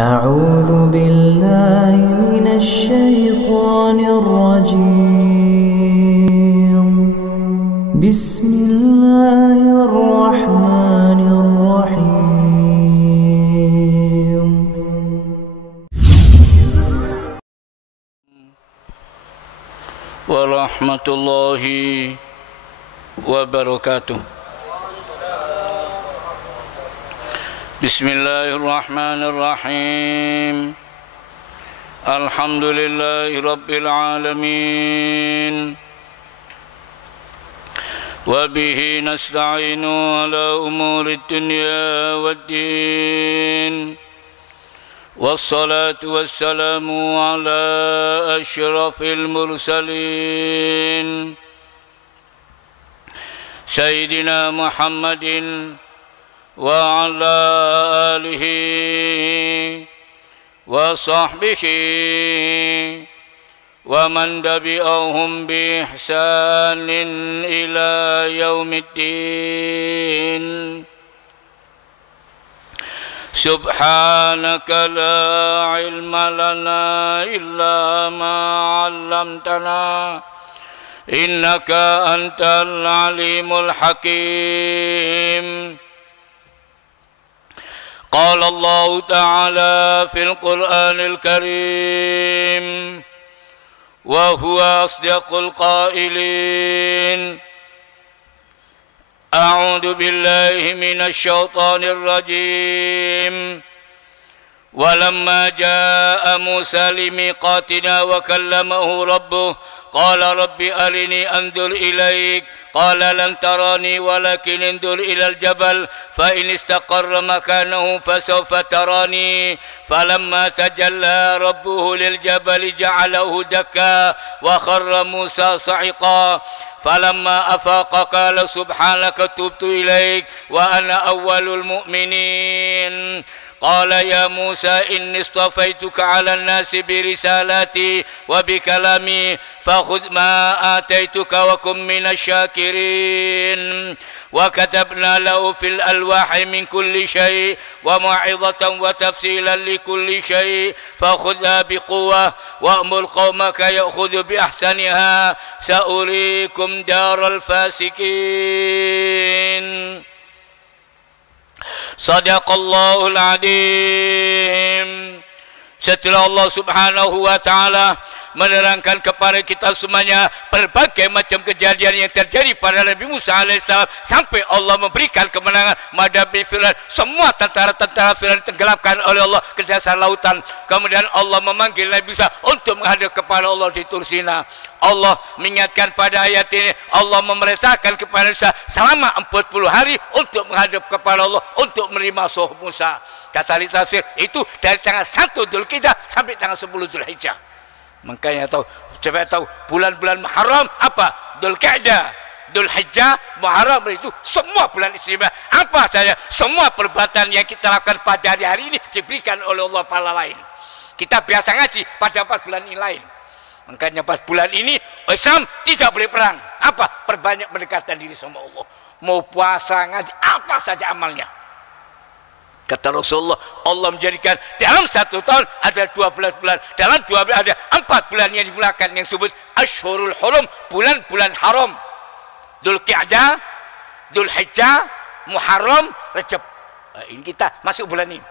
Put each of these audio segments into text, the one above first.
أعوذ بالله من الشيطان الرجيم بسم الله الرحمن الرحيم ورحمة الله وبركاته. بسم الله الرحمن الرحيم. الحمد لله رب العالمين، وبه نستعين على أمور الدنيا والدين، والصلاة والسلام على أشرف المرسلين سيدنا محمد وعلى آله وصحبه ومن تبعهم بإحسان إلى يوم الدين. سبحانك لا علم لنا إلا ما علمتنا إنك أنت العليم الحكيم. قال الله تعالى في القرآن الكريم وهو أصدق القائلين: أعوذ بالله من الشيطان الرجيم. ولما جاء موسى لميقاتنا وكلمه ربه قال رب أرني أنظر إليك قال لن تراني ولكن انظر إلى الجبل فإن استقر مكانه فسوف تراني فلما تجلى ربه للجبل جعله دكا وخر موسى صعقا فلما أفاق قال سبحانك تبت إليك وأنا أول المؤمنين. قال يا موسى إني اصطفيتك على الناس برسالاتي وبكلامي فخذ ما آتيتك وكن من الشاكرين. وكتبنا له في الألواح من كل شيء وموعظة وتفصيلا لكل شيء فخذها بقوة وأمر قومك يأخذ بأحسنها سأريكم دار الفاسقين. Sadaqallahul Adzim. Setelah Allah Subhanahu wa taala menerangkan kepada kita semuanya berbagai macam kejadian yang terjadi pada Nabi Musa alaihissalam sampai Allah memberikan kemenangan menghadapi Firaun. Semua tentara-tentara Firaun tenggelamkan oleh Allah ke dasar lautan. Kemudian Allah memanggil Nabi Musa untuk menghadap kepada Allah di Tur Sina. Allah mengingatkan pada ayat ini, Allah memerintahkan kepada Musa selama 40 hari untuk menghadap kepada Allah untuk menerima suhuf Musa. Kata ahli tafsir itu dari tanggal 1 Dzulqa'dah sampai tanggal 10 Dzulhijjah. Makanya coba tahu bulan-bulan Muharram apa? Dzulqa'dah, Dzulhijjah, Muharram, itu semua bulan istimewa. Apa saja semua perbuatan yang kita lakukan pada hari ini diberikan oleh Allah pahala lain. Kita biasa ngaji pada 4 bulan ini lain. Makanya 4 bulan ini Islam tidak boleh perang. Apa? Perbanyak mendekatkan diri sama Allah. Mau puasa, ngaji, apa saja amalnya. Kata Rasulullah, Allah menjadikan dalam 1 tahun ada 12 bulan. Dalam 12 ada 4 bulan yang dimulakan yang disebut Ashhurul Hurum, bulan-bulan haram. Dzulqa'dah, Dzulhijjah, Muharram, Rajab. Ini kita masuk bulan ini.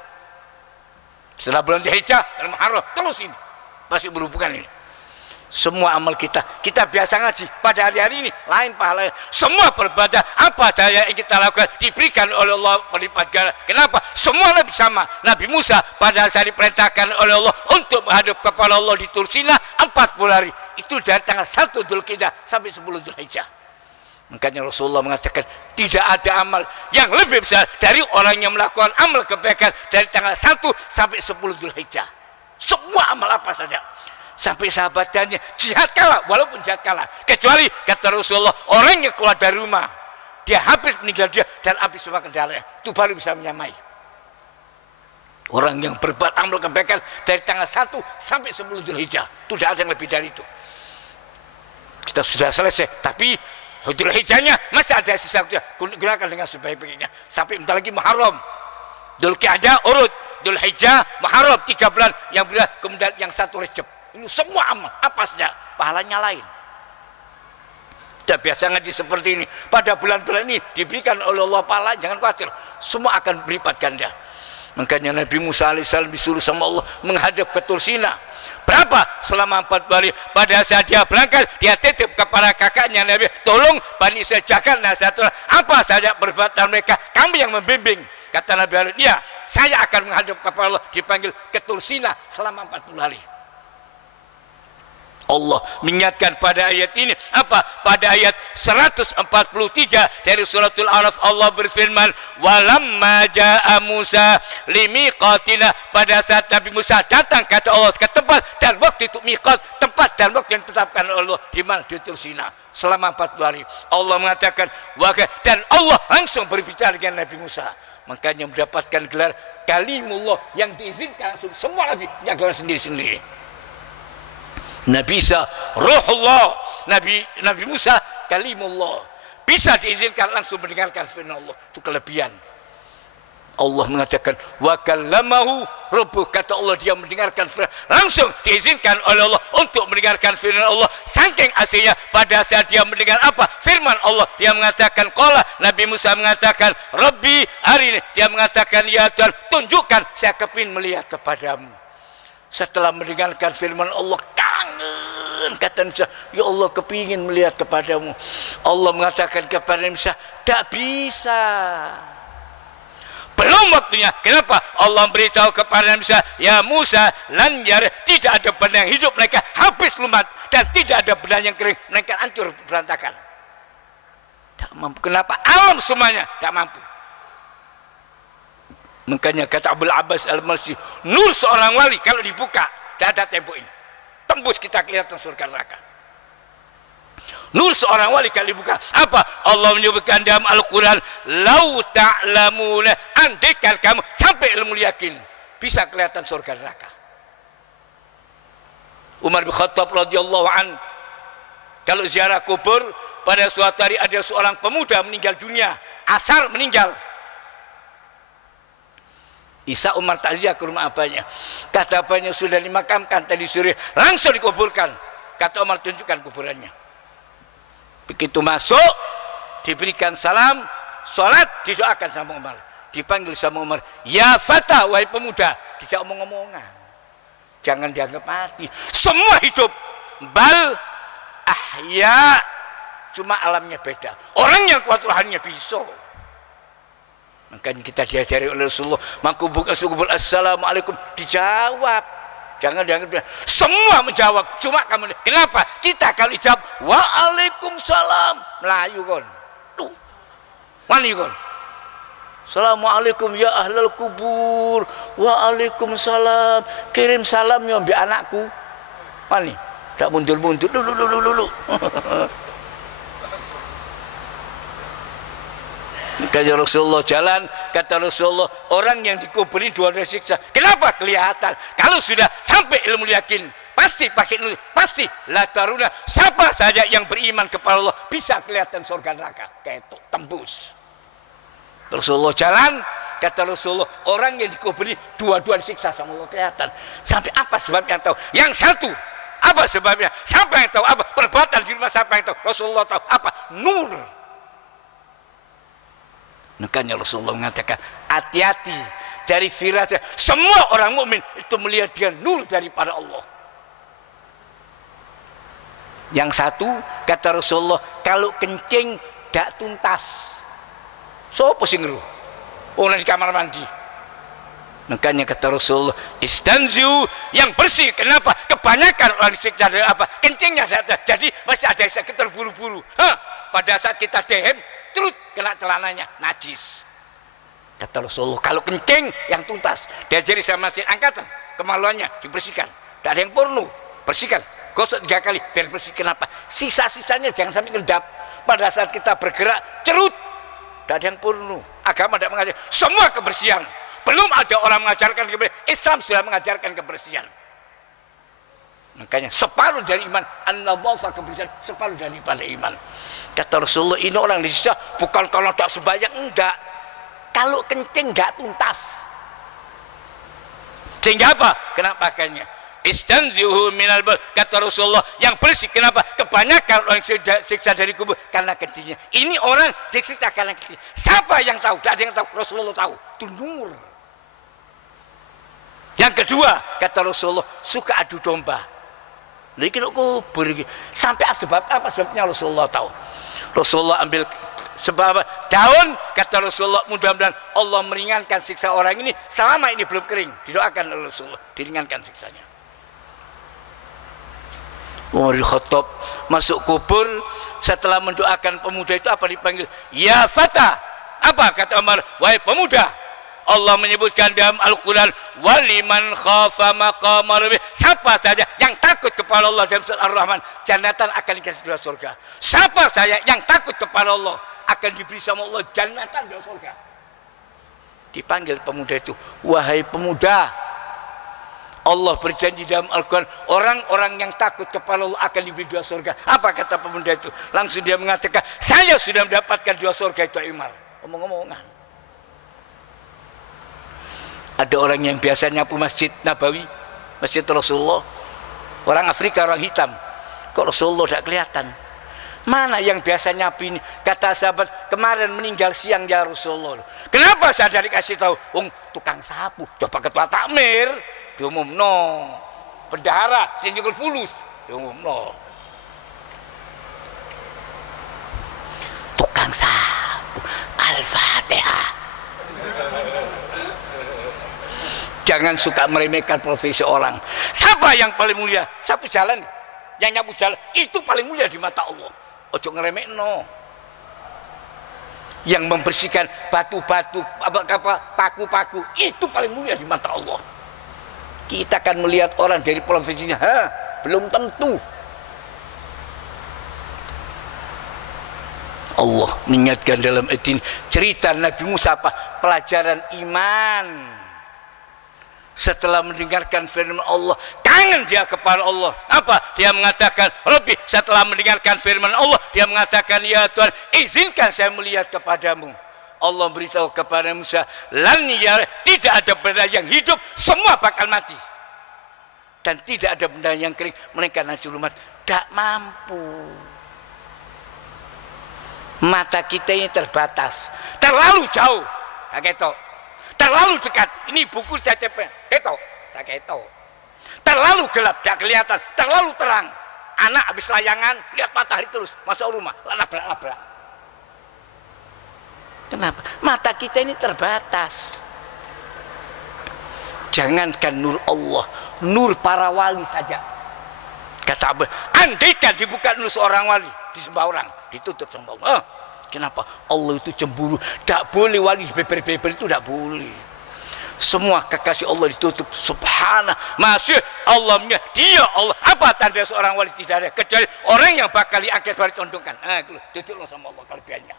Setelah bulan Dzulhijjah dan Muharram, terus ini masih berhubungan ini. Semua amal kita biasa ngaji pada hari-hari ini lain pahalanya. Semua perbuatan apa saja yang kita lakukan diberikan oleh Allah berlipat ganda. Kenapa? Semua Nabi sama. Nabi Musa pada saat diperintahkan oleh Allah untuk menghadap kepada Allah di Tur Sina 40 hari. Itu dari tanggal 1 Dzulqa'dah sampai 10 Dzulhijjah. Makanya Rasulullah mengatakan tidak ada amal yang lebih besar dari orang yang melakukan amal kebaikan dari tanggal 1 sampai 10 Dzulhijjah. Semua amal apa saja. Sampai sahabatnya jihad kalah, walaupun jihad kalah. Kecuali kata Rasulullah, orang yang keluar dari rumah, dia habis meninggal dia dan habis semua kendalanya, itu baru bisa menyamai. Orang yang berbuat amal kebaikan dari tanggal 1 sampai 10 Dzulhijjah, itu tidak ada yang lebih dari itu. Kita sudah selesai, tapi Dzulhijjahnya masih ada sisa, gunakan dengan sebaik-baiknya. Sampai bentar lagi Muharram, Dzulqa'dah urut, Dzulhijjah, Muharram 3 bulan yang benar, kemudian yang 1 Rajab. Ini semua amal, apa saja pahalanya lain. Sudah biasa ngaji seperti ini. Pada bulan-bulan ini diberikan oleh Allah pahala, jangan khawatir, semua akan berlipat ganda. Makanya Nabi Musa alaihissalam disuruh sama Allah menghadap ke Tur Sina. Berapa? Selama 40 hari. Pada saat dia berangkat, dia titip kepada kakaknya Nabi, tolong Bani Israil jaga nasihat Allah. Apa saja perbuatan mereka, kami yang membimbing. Kata Nabi Harun, ya, saya akan menghadap kepada Allah, dipanggil ke Tur Sina selama 40 hari. Allah mengingatkan pada ayat ini apa? Pada ayat 143 dari suratul Araf Allah berfirman, walamma jaa Musa limiqatina, pada saat Nabi Musa datang kata Allah ke tempat dan waktu itu miqat, tempat dan waktu yang ditetapkan oleh Allah di mana? Di Tur Sina selama 40 hari. Allah mengatakan dan Allah langsung berbicara dengan Nabi Musa, makanya mendapatkan gelar kalimullah yang diizinkan langsung. Semua Nabi punya gelar sendiri-sendiri. Nabi Isa Ruhullah, Nabi Musa Kalimullah, bisa diizinkan langsung mendengarkan firman Allah. Itu kelebihan. Allah mengatakan wa kallamahu rabbuh, kata Allah dia mendengarkan firman, langsung diizinkan oleh Allah untuk mendengarkan firman Allah. Saking aslinya pada saat dia mendengar apa? Firman Allah, dia mengatakan qala, Nabi Musa mengatakan Rabbi arini, dia mengatakan ya Tuhan, tunjukkan, saya kepingin melihat kepadamu. Setelah mendengarkan firman Allah, kangen, kata Musa, ya Allah kepingin melihat kepadamu. Allah mengatakan kepada Musa, tak bisa, belum waktunya. Kenapa? Allah beritahu kepada Musa, ya Musa, lanjar, tidak ada benda yang hidup mereka habis lumat, dan tidak ada benda yang kering mereka hancur berantakan. Tak mampu. Kenapa? Alam semuanya tak mampu. Makanya kata Abul Abbas Al-Malsi, nur seorang wali kalau dibuka, tidak ada tembok ini, tembus kita kelihatan surga neraka. Nur seorang wali kalau dibuka, apa? Allah menyebutkan dalam Al-Quran, lau ta'lamuna, andaikan kamu sampai ilmu yakin, bisa kelihatan surga neraka. Umar bin Khattab radhiyallahu an, kalau ziarah kubur, pada suatu hari ada seorang pemuda meninggal dunia, asar meninggal. Isa Umar takziah ke rumah abahnya. Kata abahnya, sudah dimakamkan tadi sore, langsung dikuburkan. Kata Umar, tunjukkan kuburannya. Begitu masuk, diberikan salam, sholat, didoakan sama Umar. Dipanggil sama Umar, ya Fatah, wahai pemuda. Tidak omong-omongan, jangan dianggap mati. Semua hidup, bal ahya, cuma alamnya beda. Orang yang kuat rohaninya bisa. Makanya kita diajari oleh Rasulullah, maka buka sukubul assalamualaikum, dijawab, jangan dianggap semua menjawab, cuma kamu. Kenapa? Kita kalau dijawab waalaikumsalam, Melayu kon, tuh wani kon, assalamualaikum ya ahlal kubur, waalaikumsalam, kirim salam ya ambil anakku, wani, tak mundur-mundur dulu. Kata Rasulullah jalan, kata Rasulullah, orang yang dikuburi 2 siksa. Kenapa? Kelihatan. Kalau sudah sampai ilmu yakin, pasti pakai ilmu, pasti la taruna, siapa saja yang beriman kepada Allah bisa kelihatan surga neraka, kayak itu tembus. Rasulullah jalan, kata Rasulullah, orang yang dikuburi 2 siksa sama Allah kelihatan. Sampai apa sebabnya tahu? Yang satu, apa sebabnya? Siapa yang tahu? Apa perbuatan di rumah siapa yang tahu? Rasulullah tahu. Apa? Nur. Makanya Rasulullah mengatakan, hati-hati dari firasat. Semua orang mukmin itu melihat dia nur daripada Allah. Yang satu, kata Rasulullah, kalau kencing tidak tuntas, sopo sing ngeruh? Orang di kamar mandi. Makanya kata Rasulullah, istanzu, yang bersih. Kenapa? Kebanyakan orang disiksa dari apa? Kencingnya jadi masih ada yang terburu-buru. Pada saat kita dehem, terus kena celananya najis. Kata Rasulullah, kalau kencing yang tuntas, diajari sama mesin angkatan, kemaluannya dibersihkan. Tidak ada yang porno, bersihkan, gosok 3 kali biar bersih. Kenapa? Sisa-sisanya jangan sampai ngendap. Pada saat kita bergerak, cerut, tidak ada yang porno. Agama tidak mengajar semua kebersihan. Belum ada orang mengajarkan kebersihan. Islam sudah mengajarkan kebersihan. Makanya separuh dari iman, an-nadhafah, kebersihan, separuh daripada iman. Kata Rasulullah, ini orang disiksa bukan kalau tak sembahyang, enggak. Kalau kencing enggak tuntas. Sehingga apa? Kena pakainya. Istanzihu minal bal, kata Rasulullah, yang bersih. Kenapa? Kebanyakan orang siksa dari kubur karena kecilnya. Ini orang disiksa karena kecil. Siapa yang tahu? Tidak ada yang tahu. Rasulullah tahu. Itu nur. Yang kedua, kata Rasulullah, suka adu domba. Lagi kena kubur. Sampai sebab apa sebabnya Rasulullah tahu. Rasulullah ambil sebab daun, kata Rasulullah, mudah-mudahan Allah meringankan siksa orang ini selama ini belum kering. Didoakan oleh Rasulullah, diringankan siksanya. Umar bin Khattab masuk kubur, setelah mendoakan pemuda itu apa dipanggil? Ya Fatah. Apa kata Umar? Wahai pemuda, Allah menyebutkan dalam Al-Quran, waliman khafa maqama rabbih, siapa saja yang takut kepada Allah dalam surat Ar-Rahman, jannatan akan dikasih dua surga. Siapa saja yang takut kepada Allah akan diberi sama Allah jannatan dua surga. Dipanggil pemuda itu, wahai pemuda, Allah berjanji dalam Al-Quran, orang-orang yang takut kepada Allah akan diberi dua surga. Apa kata pemuda itu? Langsung dia mengatakan, saya sudah mendapatkan dua surga itu, Umar. Omong-omongan. Ada orang yang biasa nyapu Masjid Nabawi, Masjid Rasulullah, orang Afrika, orang hitam. Kok Rasulullah tidak kelihatan? Mana yang biasa nyapu ini? Kata sahabat, kemarin meninggal siang ya Rasulullah. Kenapa saya dari kasih tahu? Tukang sapu, coba ketua takmir diumumno, bendahara Sinjukul Fulus diumumno, tukang sapu Al-Fatihah. Jangan suka meremehkan profesi orang. Siapa yang paling mulia? Sapu jalan, yang nyapu jalan itu paling mulia di mata Allah. Ojo ngeremehno. Yang membersihkan batu-batu, paku-paku itu paling mulia di mata Allah. Kita akan melihat orang dari profesinya, belum tentu. Allah mengingatkan dalam ayat ini cerita Nabi Musa, pelajaran iman. Setelah mendengarkan firman Allah, kangen dia kepada Allah. Apa? Dia mengatakan, Rabbi, setelah mendengarkan firman Allah, dia mengatakan, ya Tuhan, izinkan saya melihat kepadamu. Allah beritahu kepada Musa, tidak ada benda yang hidup, semua bakal mati. Dan tidak ada benda yang kering, mereka najulumat, tidak mampu. Mata kita ini terbatas, terlalu jauh. Tak ketok. Terlalu dekat, ini buku CCP, ketok, tak ketok. Terlalu gelap, tidak kelihatan. Terlalu terang, anak habis layangan, lihat matahari terus, masuk rumah, labrak-labrak. Kenapa? Mata kita ini terbatas. Jangankan nur Allah, nur para wali saja. Kata Abu, andaikan dibuka nur seorang wali, disembah orang, ditutup sama Allah. Kenapa? Allah itu cemburu. Tak boleh wali beber-beber itu, tak boleh. Semua kekasih Allah ditutup. Subhanallah, masih Allahnya, dia Allah. Apa tanda seorang wali? Tidak ada, kecuali orang yang bakal diangkat dari condongkan. Itu tutup sama Allah kelebihannya.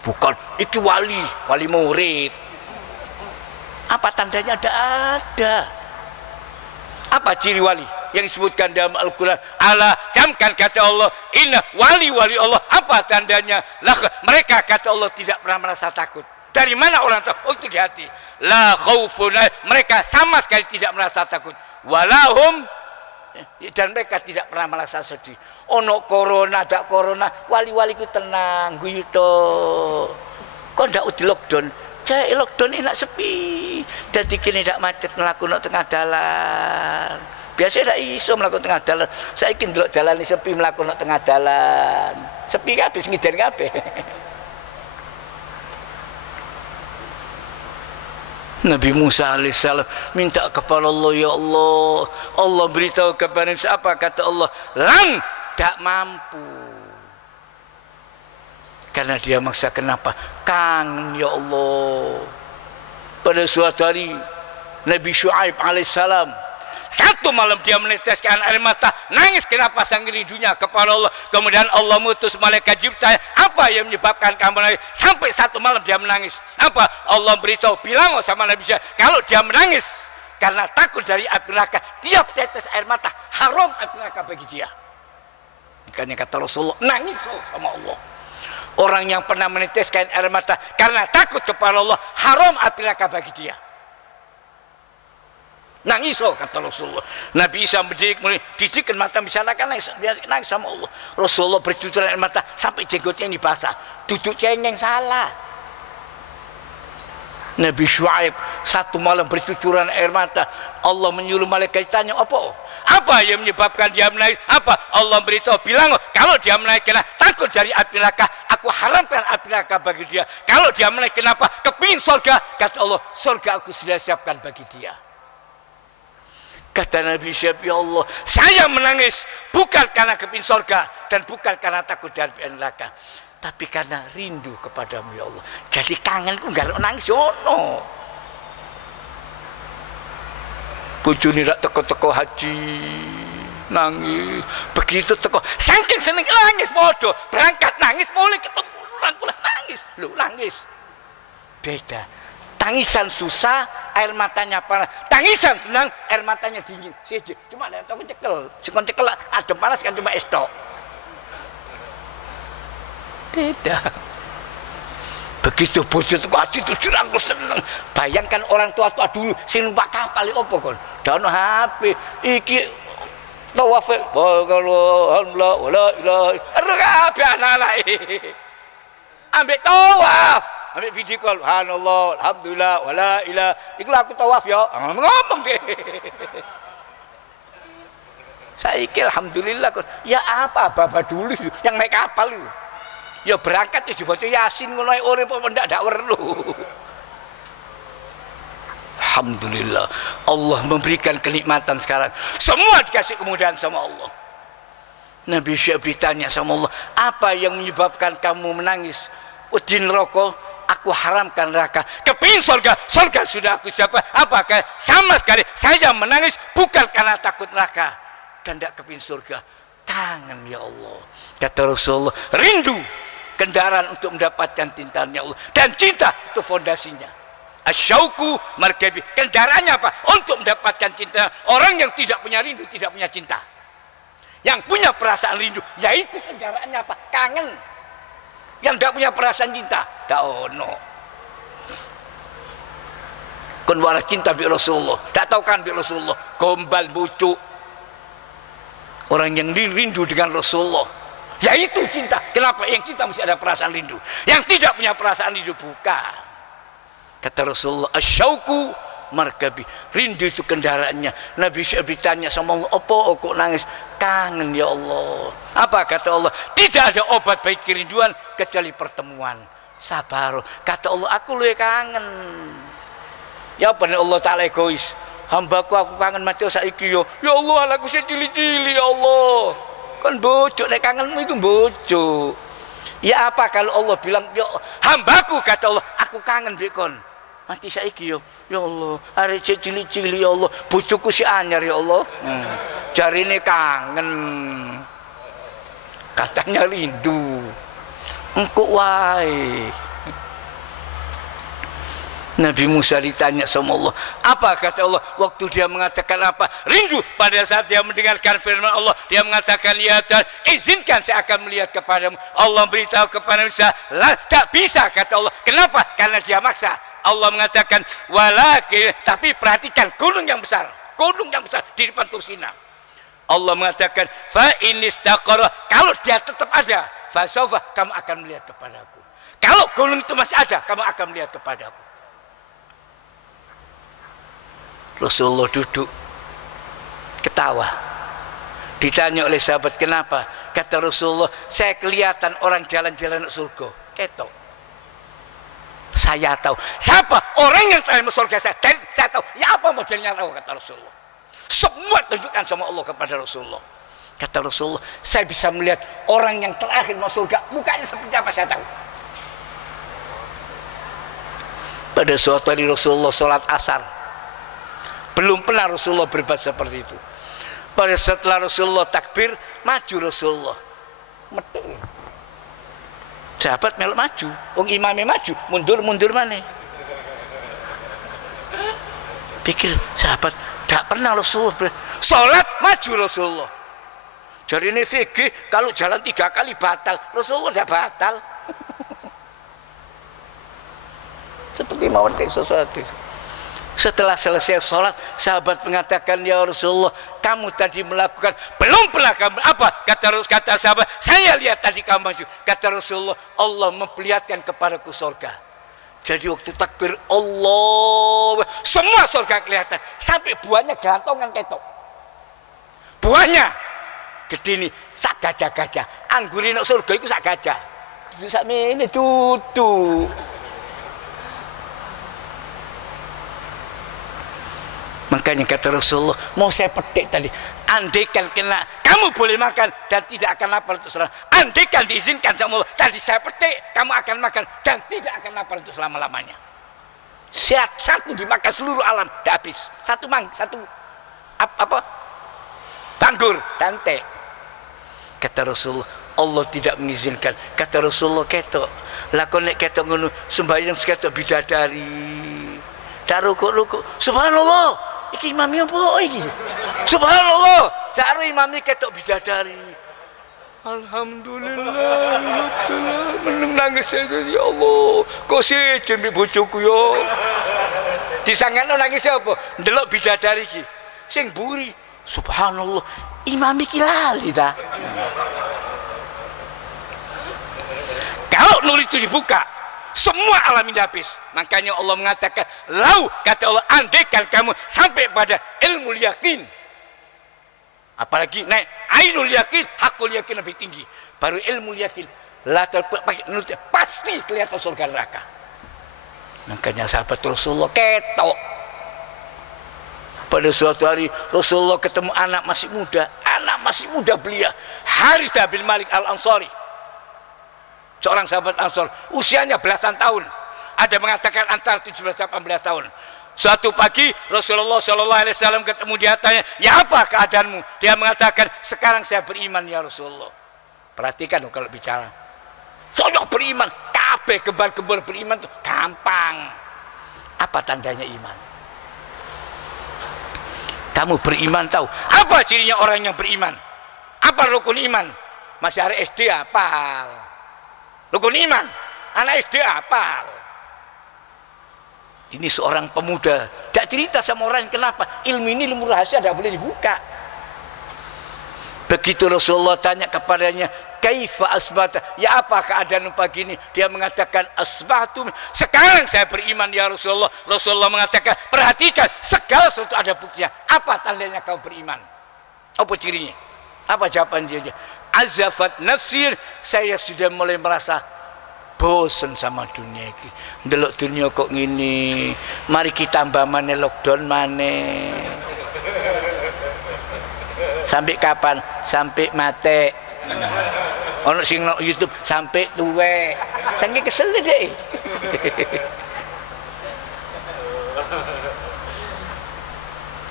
Bukan, itu wali, wali murid. Apa tandanya? Tidak ada. Apa ciri wali yang disebutkan dalam Al-Quran? Allah camkan, kata Allah, inna wali-wali Allah. Apa tandanya? Mereka, kata Allah, tidak pernah merasa takut. Dari mana orang tahu? Itu di hati. La khaufun, mereka sama sekali tidak merasa takut. Walahum, dan mereka tidak pernah merasa sedih. Ono corona, ada corona, wali-wali ku tenang, guyuto. Kok ndak di lockdown? Cek lockdown enak sepi. Dadi kene ndak macet mlakuno tengah dalan. Biasa ndak iso mlakuno tengah dalan. Saiki ndelok dalane sepi mlakuno tengah dalan. Sepi kabeh ngiden kabeh. Nabi Musa alaihissalam minta kepada Allah, ya Allah, Allah beritahu kepada siapa? Kata Allah, tidak mampu. Karena dia maksa. Kenapa? Kangen, ya Allah. Pada suatu hari Nabi Syuaib alaihissalam, satu malam dia meneteskan air mata, nangis kenapa sang rindunya kepada Allah. Kemudian Allah mutus malaikat Jibril, apa yang menyebabkan kamu nangis? Sampai satu malam dia menangis. Apa? Allah beritahu, bilang sama Nabi Syuaib, kalau dia menangis karena takut dari api neraka, tiap tetes air mata haram api neraka bagi dia. Makanya kata Rasulullah, nangis sama Allah. Orang yang pernah meneteskan air mata karena takut kepada Allah, haram api neraka bagi dia. Nangis kata Rasulullah. Nabi Isa didikkan mata misalkan nangis sama Allah. Rasulullah bercucuran air mata sampai jenggotnya ini basah. Duduk cengeng salah. Nabi Syuaib satu malam bercucuran air mata. Allah menyuruh malaikat tanya apa yang menyebabkan dia menangis? Apa? Allah beritahu bilang kalau dia menangis karena takut dari api neraka, aku haramkan api neraka bagi dia. Kalau dia menangis kenapa? Kepingin surga. Kata Allah, surga aku sudah siapkan bagi dia. Kata Nabi Syuaib, ya Allah, saya menangis bukan karena kepingin surga dan bukan karena takut dari api neraka, tapi karena rindu kepadamu ya Allah. Jadi kangenku nggak nangis ono. Bojone rak teko-teko haji nangis. Begitu teko saking seneng nangis podo. Berangkat nangis mulai ketemu rangkulah nangis. Lu nangis. Beda. Tangisan susah, air matanya panas. Tangisan senang, air matanya dingin. Siji. Cuma nek toko cekel. Sikon cekel adem panas kan cuma es tok. Beda. Begitu bojo teko ati tujuh aku seneng. Bayangkan orang tua-tua dulu sing numpak kapal opo kon. Dono HP iki tawaf alhamdulillah wala ilaha illallah anak-anak. Ambek tawaf, ambek video call subhanallah alhamdulillah wala ilaha iku aku tawaf ya. Ngomong deh. Saiki alhamdulillah kon. Ya apa baba dulu yang naik kapal itu. Ya berangkat ya dibaca Yasin ngono ae urip ndak perlu. Alhamdulillah Allah memberikan kenikmatan sekarang. Semua dikasih kemudahan sama Allah. Nabi Syuaib ditanya sama Allah, apa yang menyebabkan kamu menangis? Di neraka aku haramkan neraka. Kepingin surga, surga sudah aku siapkan. Apakah sama sekali saya menangis bukan karena takut neraka dan tidak kepingin surga. Kangen ya Allah. Kata Rasulullah, rindu kendaraan untuk mendapatkan cintanya Allah, dan cinta itu fondasinya. Asyauku markabi, kendaraannya apa? Untuk mendapatkan cinta. Orang yang tidak punya rindu tidak punya cinta. Yang punya perasaan rindu yaitu kendaraannya apa? Kangen. Yang tidak punya perasaan cinta tak ono. Kon waras cinta bi Rasulullah, tak tahu kan bi Rasulullah gombal bucuk. Orang yang rindu dengan Rasulullah yaitu cinta. Kenapa? Yang cinta mesti ada perasaan rindu. Yang tidak punya perasaan rindu bukan. Kata Rasulullah, asyauku markabi, rindu itu kendaraannya. Nabi Syuaib ditanya sama Allah, apa kok nangis? Kangen ya Allah. Apa kata Allah? Tidak ada obat bagi kerinduan kecuali pertemuan. Sabar. Kata Allah, aku luwih kangen. Ya benar Allah Ta'ala egois. Hambaku aku kangen mati saiki yo. Ya Allah, aku cili-cili ya Allah. Kan bojo nek kangenmu itu bojo. Ya apa kalau Allah bilang ya hambaku kata Allah aku kangen mbek kon. Mati saiki yo. Ya Allah, arek cili-cili ya Allah, bojoku si anyar ya Allah. Jarine kangen. Katanya rindu. Engko wae. Nabi Musa ditanya sama Allah, apa kata Allah waktu dia mengatakan apa? Rindu. Pada saat dia mendengarkan firman Allah, dia mengatakan ya Tuhan, izinkan saya akan melihat kepadamu. Allah beritahu kepada Musa, tak bisa kata Allah. Kenapa? Karena dia maksa. Allah mengatakan walakin, tapi perhatikan gunung yang besar di depan Tursina. Allah mengatakan fa inistaqara, kalau dia tetap ada, fa sawfa kamu akan melihat kepadaku. Kalau gunung itu masih ada, kamu akan melihat kepadaku. Rasulullah duduk ketawa. Ditanya oleh sahabat, kenapa? Kata Rasulullah, saya kelihatan orang jalan-jalan ke surga. Ketok. Saya tahu siapa orang yang terakhir masuk surga saya. Dan saya tahu ya apa modelnya tahu, kata Rasulullah. Semua tunjukkan sama Allah kepada Rasulullah. Kata Rasulullah, saya bisa melihat orang yang terakhir masuk surga, mukanya seperti apa saya tahu. Pada suatu hari Rasulullah sholat asar, belum pernah Rasulullah berbuat seperti itu. Pada setelah Rasulullah takbir, maju Rasulullah. Metu. Sahabat melok maju, wong imamnya maju, mundur mana? Pikir sahabat, tidak pernah Rasulullah sholat maju Rasulullah. Jadi ini fikih, kalau jalan 3 kali batal, Rasulullah tidak batal. Seperti mau kayak sesuatu. Setelah selesai sholat, sahabat mengatakan, ya Rasulullah, kamu tadi melakukan, belum pernah kamu, apa? Kata sahabat, saya lihat tadi kamu maju. Kata Rasulullah, Allah memperlihatkan kepadaku surga. Jadi waktu takbir Allah, semua surga kelihatan. Sampai buahnya gantongan ketok. Buahnya gede nih, sak gajah-gajah. Anggurin surga itu sak gajah. Sak ini tutu. Makanya kata Rasulullah, mau saya petik tadi, andaikan kena, kamu boleh makan dan tidak akan lapar untuk selama. Andaikan diizinkan sama Allah, tadi saya petik, kamu akan makan dan tidak akan lapar untuk selama-lamanya. Satu dimakan seluruh alam, tidak habis. Satu banggur, tante. Kata Rasulullah, Allah tidak mengizinkan. Kata Rasulullah, ketok. Lakonek ketok ngono, sembahyang seketok bidadari. Dak rukuk-rukuk. Subhanallah. Iki imami apa iki? Subhanallah, caro imami ketok bidadari. Alhamdulillah, meneng nangis ya Allah. Kok sih jembe bojoku yo. Disangkano nangis apa? Ndelok bidadari iki. Sing buri. Subhanallah, imami ki lali ta. Kalau nur itu dibuka, semua alam ini habis. Makanya Allah mengatakan, lau, kata Allah, andaikan kamu sampai pada ilmu yakin, apalagi naik ainul yakin, hakul yakin lebih tinggi, baru ilmu yakin, pakai nurut, pasti kelihatan surga neraka. Makanya sahabat Rasulullah ketok. Pada suatu hari Rasulullah ketemu anak masih muda belia, Harithah bin Malik Al-Ansari, seorang sahabat Ansor, usianya belasan tahun. Ada mengatakan antara 17-18 tahun. Suatu pagi Rasulullah SAW ketemu dia, tanya, ya apa keadaanmu? Dia mengatakan, sekarang saya beriman ya Rasulullah. Perhatikan kalau bicara, soalnya beriman, kabeh kembar-kembar beriman itu gampang. Apa tandanya iman? Kamu beriman tahu apa cirinya orang yang beriman? Apa rukun iman? Masih hari SD hafal. Rukun iman, anak SD hafal. Ini seorang pemuda, tidak cerita sama orang, kenapa? Ilmu ini ilmu rahasia, tidak boleh dibuka. Begitu Rasulullah tanya kepadanya, kaifa asbata, ya apa keadaan pagi ini? Dia mengatakan, asbahtu, sekarang saya beriman ya Rasulullah. Rasulullah mengatakan, perhatikan, segala sesuatu ada buktinya. Apa tandanya kau beriman? Apa cirinya? Apa jawaban dia? Azafat nafsir, saya sudah mulai merasa bosen sama dunia ini. Ndelok dunia kok ngini, mari kita tambah maneh lockdown maneh. Sampai kapan? Sampai mate. Ono sing nang YouTube sampai tuwe. Saking kesel deh.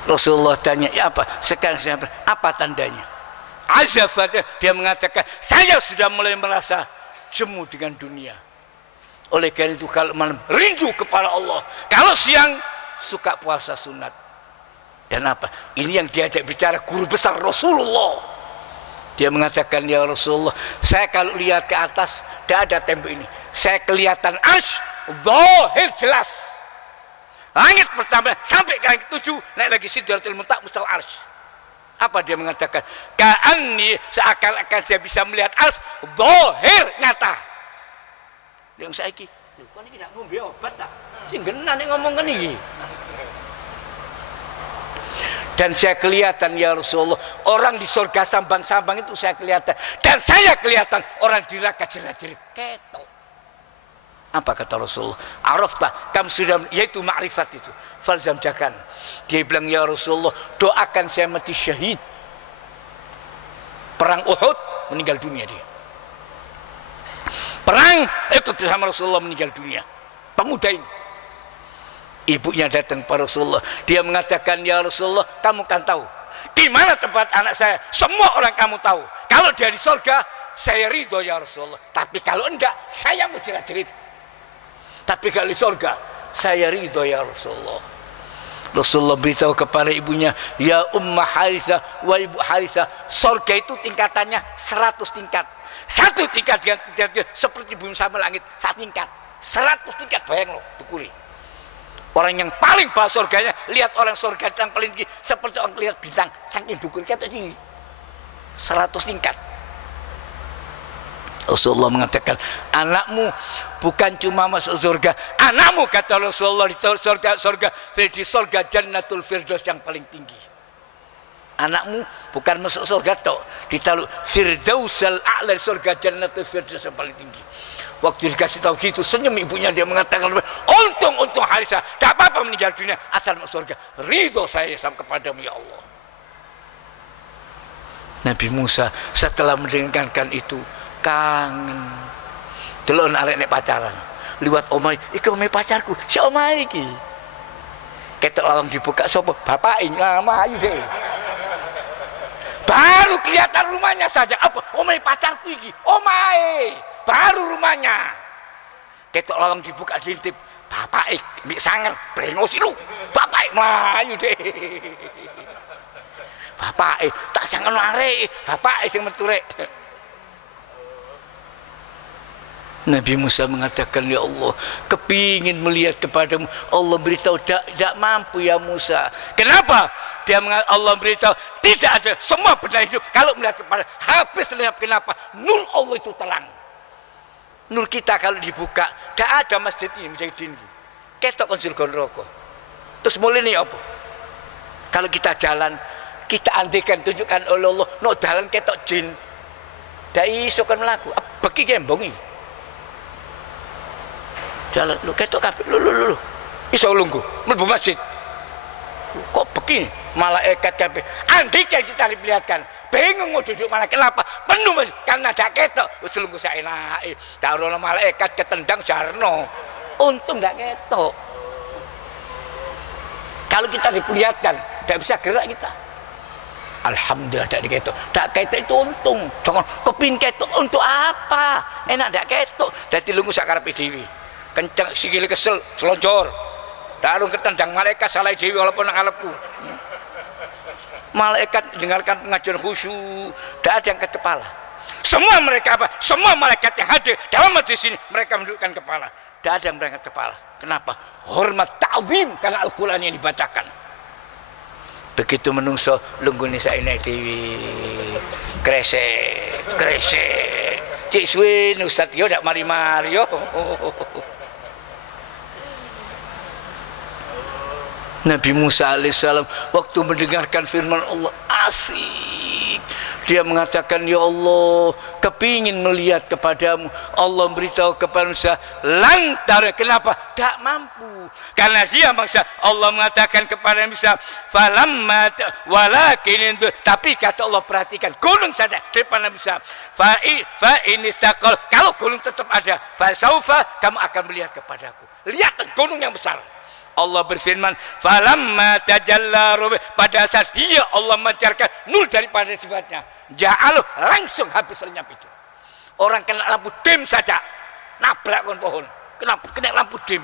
Rasulullah tanya, ya apa? Sekarang saya apa tandanya? Azafatnya, dia mengatakan, saya sudah mulai merasa jemu dengan dunia. Oleh karena itu kalau malam rindu kepada Allah, kalau siang suka puasa sunat. Dan apa? Ini yang diajak bicara guru besar Rasulullah. Dia mengatakan, ya Rasulullah, saya kalau lihat ke atas tidak ada tembok ini, saya kelihatan arsy zahir jelas. Langit pertama sampai ke langit 7, naik lagi Sidratul Muntaha mustawa arsy. Apa dia mengatakan? Ka'anni, seakan-akan saya bisa melihat arsy zahir nyata. Yang saiki, kok ini tidak ngombe obat tak? Sing genah nek ngomong kan iki. Dan saya kelihatan ya Rasulullah, orang di surga sambang-sambang itu saya kelihatan, dan saya kelihatan orang di neraka jerat-jerit ketok. Apa kata Rasulullah? Arafta, kamu sudah, yaitu ma'rifat itu. Falzam jakan. Dia bilang, ya Rasulullah, doakan saya mati syahid. Perang Uhud, meninggal dunia dia. Perang, ikut bersama Rasulullah, meninggal dunia. Pemuda ini. Ibunya datang pada Rasulullah. Dia mengatakan, ya Rasulullah, kamu kan tahu di mana tempat anak saya. Semua orang kamu tahu. Kalau dia di surga, saya ridho ya Rasulullah. Tapi kalau enggak, saya mau jerit-jerit. Tapi kalau di surga, saya ridho ya Rasulullah. Rasulullah beritahu kepada ibunya, ya Ummah Harithah, wa ibu Harithah, surga itu tingkatannya 100 tingkat. Satu tingkat dengan tingkat seperti bumi sama langit, satu tingkat. 100 tingkat, bayang loh, dukuri. Orang yang paling bawah surganya, lihat orang surga yang paling tinggi seperti orang lihat bintang, saking dukur kata tinggi 100 tingkat. Rasulullah mengatakan, anakmu bukan cuma masuk surga, anakmu kata Rasulullah di surga Jannatul Firdaus yang paling tinggi. Anakmu bukan masuk surga tok, ditaruh Firdausal A'la, surga Jannatul Firdaus yang paling tinggi. Waktu dikasih tahu gitu, senyum ibunya, dia mengatakan, untung Harisah, tak apa-apa meninggal dunia asal masuk surga, ridho saya sama kepadamu ya Allah. Nabi Musa setelah mendengarkan itu kangen. Delon arek nek pacaran, liwat omai, iki omai pacarku, si omai iki. Ketok lawang dibuka sapa? Bapake, lama ayu deh. Baru kelihatan rumahnya saja, apa? Omai pacarku iki, omai. Baru rumahnya. Ketok lawang dibuka diintip, bapake mbek sanger, brengos lu. Bapake mlayu deh. Bapake tak jangan arek, bapake sing metu rek. Nabi Musa mengatakan, ya Allah, kepingin melihat kepadamu. Allah beritahu, tidak mampu ya Musa. Kenapa? Allah beritahu, tidak ada, semua benda hidup kalau melihat kepada habis terlihat. Kenapa? Nur Allah itu terang. Nur kita kalau dibuka, tidak ada masjid ini menjadi tinggi. Ketok konsul gonroko. Terus mulai ini apa? Kalau kita jalan, kita andikan tunjukkan oleh Allah, no jalan ketok jin. Tidak iso kan melaku. Bagi gembongi. Jalan lu ketok kabeh lu iso lungguh mlebu masjid kok begini malaikat kabeh andika kita diperlihatkan bingung mau duduk malah kenapa penuh masjid karena ada ketok wis lungguh saenake darono malaikat ketendang jarno untung ndak ketok. Kalau kita diperlihatkan tidak bisa gerak kita, alhamdulillah tidak diketok. Tak ketok itu untung. Jangan kepin ketok untuk apa, enak tidak ketok dadi lungguh sakarepe dhewe. Kencang sikile kesel selonjor darung ketendang malaikat salah dewi walaupun nang ngarepku. Malaikat dengarkan pengajian khusyuk, tidak ada yang angkat kepala. Semua mereka apa? Semua malaikat yang hadir dalam majlis ini mereka mendudukkan kepala, tidak ada yang berangkat kepala. Kenapa? Hormat ta'zim karena Al-Quran yang dibacakan. Begitu menungso lunggune saene dewi kresek cik suwe Ustaz yo ndak mari-mari yo. Nabi Musa alaihissalam waktu mendengarkan firman Allah asik, dia mengatakan, ya Allah, kepingin melihat kepadamu. Allah beritahu kepada Musa, lantar. Kenapa? Tak mampu. Karena dia bangsa. Allah mengatakan kepada Musa, falamma walakin itu. Tapi kata Allah, perhatikan gunung saja depan Musa. Fa ini istaqal. Kalau gunung tetap ada, fa saufa kamu akan melihat kepadaku. Lihat gunung yang besar. Allah berfirman, falamma tajalla pada saat dia Allah memancarkan nur daripada sifatnya, ja'aluh langsung habis lenyap itu. Orang kena lampu dim saja nabrak kon pohon. Kenapa? Kena lampu dim.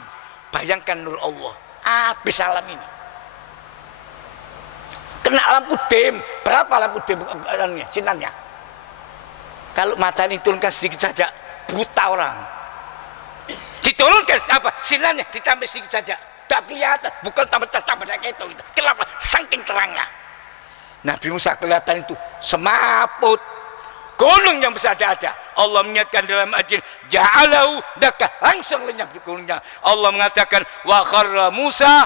Bayangkan nur Allah habis alam ini. Kena lampu dim, berapa lampu dim sinarnya? Kalau mata ini turunkan sedikit saja buta orang. Diturunkan apa? Sinarnya ditambah sedikit saja. Tak kelihatan, bukan tambah ketok. Kenapa? Saking terangnya. Nabi Musa kelihatan itu semaput gunung yang besar ada. Allah menyatakan dalam ayat ja'alahu dakka, langsung lenyap di gunungnya. Allah mengatakan wa kharra Musa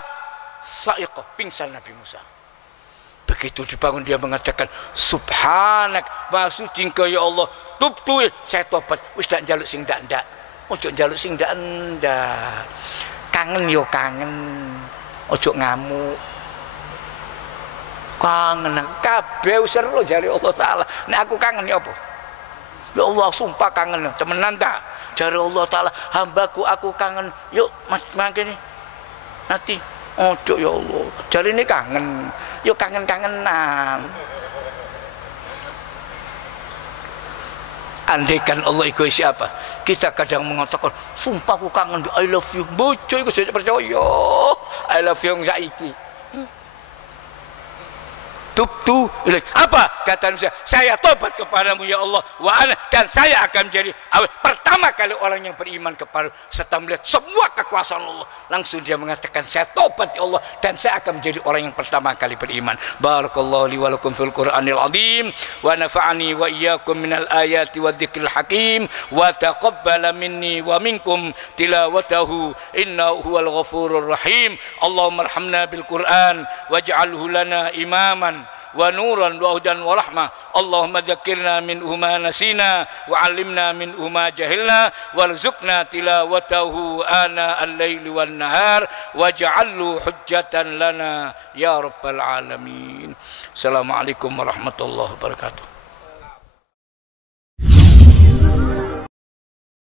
sa'iqah, pingsan Nabi Musa. Begitu dibangun dia mengatakan subhanak, maha suci engkau ya Allah, tubtu saya tobat, wis dak njaluk sing ndak. Ojo njaluk sing ndak. Kangen yo kangen, ojo ngamuk. Kangen kabeh seru jare Allah Taala. Nek aku kangen ya apa? Ya Allah sumpah kangen temenan tak? Jare Allah Taala, hambaku aku kangen. Yuk mas mangkene. Nanti ojo ya Allah. Jare ini kangen. Yo kangen-kangenan. Andaikan Allah itu siapa? Kita kadang mengatakan, sumpah aku kangen, I love you. Bojo itu saya percaya, I love you saiki. tubtu ilaik. Apa kata Musa? Saya tobat kepadamu ya Allah, wa ana, dan saya akan menjadi pertama kali orang yang beriman kepada. Setelah melihat semua kekuasaan Allah, langsung dia mengatakan, saya tobat ya Allah, dan saya akan menjadi orang yang pertama kali beriman. Barakallahu li wa lakum fil Qur'anil azim, wa nafa'ani wa iyyakum minal ayati wa dzikril hakim, wa taqabbala minni wa minkum tilawatahu innahu huwal ghafurur rahim. Allahumma arhamna bil Qur'an waj'alhu lana imaman wa nuran wa hudan wa rahmah. Allahumma dzakirna minhu ma nasina wa 'allimna minhu ma jahilna warzuqna tilawatahu ana al-laili wan nahar waj'alhu hujjatan lana ya rabbal alamin. Assalamualaikum warahmatullahi wabarakatuh.